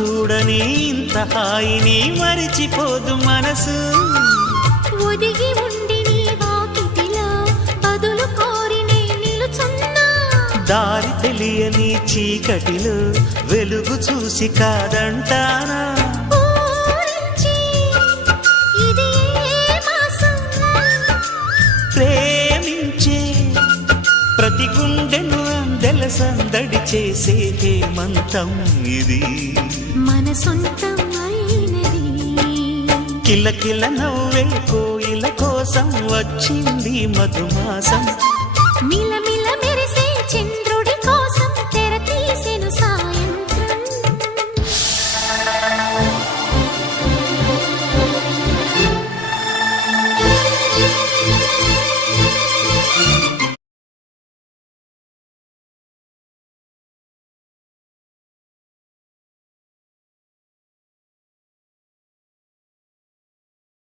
చూడని ఇంత హాయిని మరిచిపోదు మనసు. ఒదిగి ఉండి నీ వాకిటిలో బదులు కోరి నే నిలుచున్నా. దారి తెలియని చీకటిలో వెలుగు చూసి కాదంటానా. ప్రేమించే ప్రతి గుండెను అందెల సందడి చేసే హేమంతం ఇది. మన సొంతం అయినది. కిలకిల నవ్వే కోయిల కోసం వచ్చింది మధుమాసం.